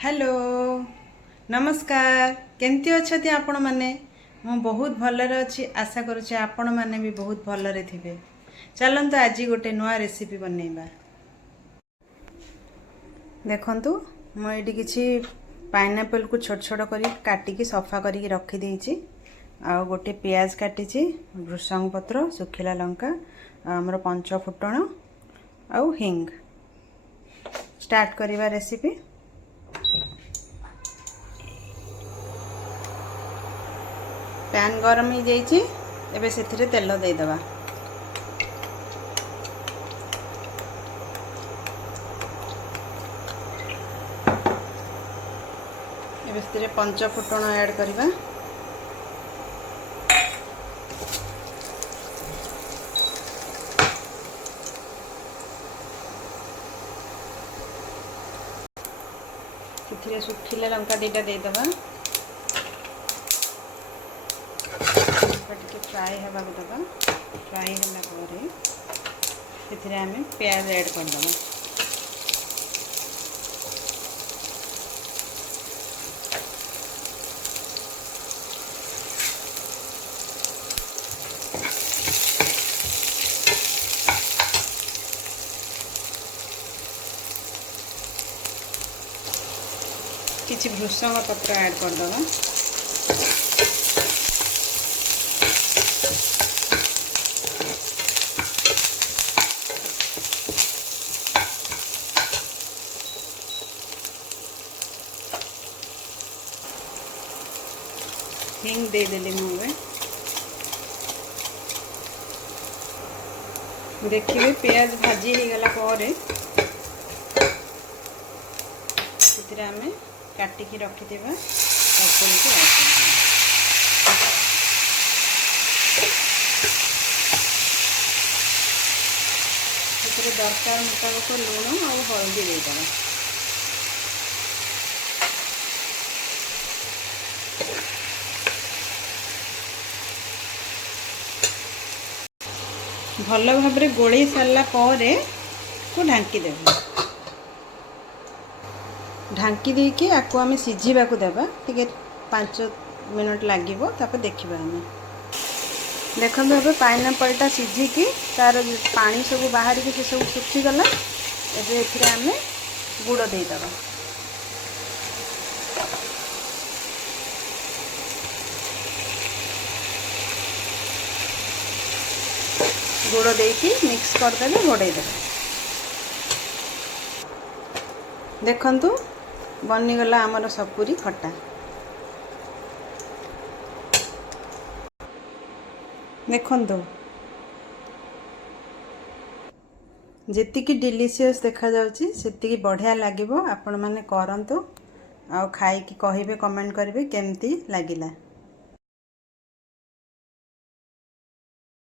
Hello नमस्कार केमती अच्छी आपण मैंने मु बहुत भलरे अच्छी आशा करुच्चे आपण मैंने भी बहुत भलरे थे। चलते आज गोटे नुआ रेसिपी बनैबा। देखंतु मुझे किसी पाइनएप्पल को छोट छोट कर काटिकी सफा करके रखी आ गोटे पियाज काटी भृषंग पत्र सुखिला लंका आमर पंच फुटण आउ हिंग। स्टार्ट करिबा रेसिपी। पैन गरम हो जाइए एबे से तेल देदेबा। एबे से पंच फुटण ऐड करवा। से सुखिला लंका दीटा देदेबा। फ्राए हवा दबा। फ्राए है आम प्याज ऐड करदे। किसी भृषंग पत्र ऐड करदे। हिंग दे देली मुझे। देखिए प्याज भाजी हो गला आम काटिकी रखिथिबा ककड़ी को ऐड कर दरकार मुताबक लुण और हल्दी देदेबा। भल भाव गोल सारा को ढांकी देबा। ढांकी देकी आपको आम सीझा देवा टे 5 मिनट लगे देखा। आम देखो ये पाइनएप्पलटा सीझिकी तार पानी सब बाहर से सब सुखीगला। एबे आम गुड़ देदेबा। गुड़ देकी मिक्स करदे घोड़े। देखंतु बनीगला आमर सपुरी खट्टा। देखंतु जेतिकी डिलीशियस देखा जाउची सेतिकी बढ़िया लागिबो। आपण माने करंतु आ खाई कि कहिबे कमेंट करिवे केमती लागिला।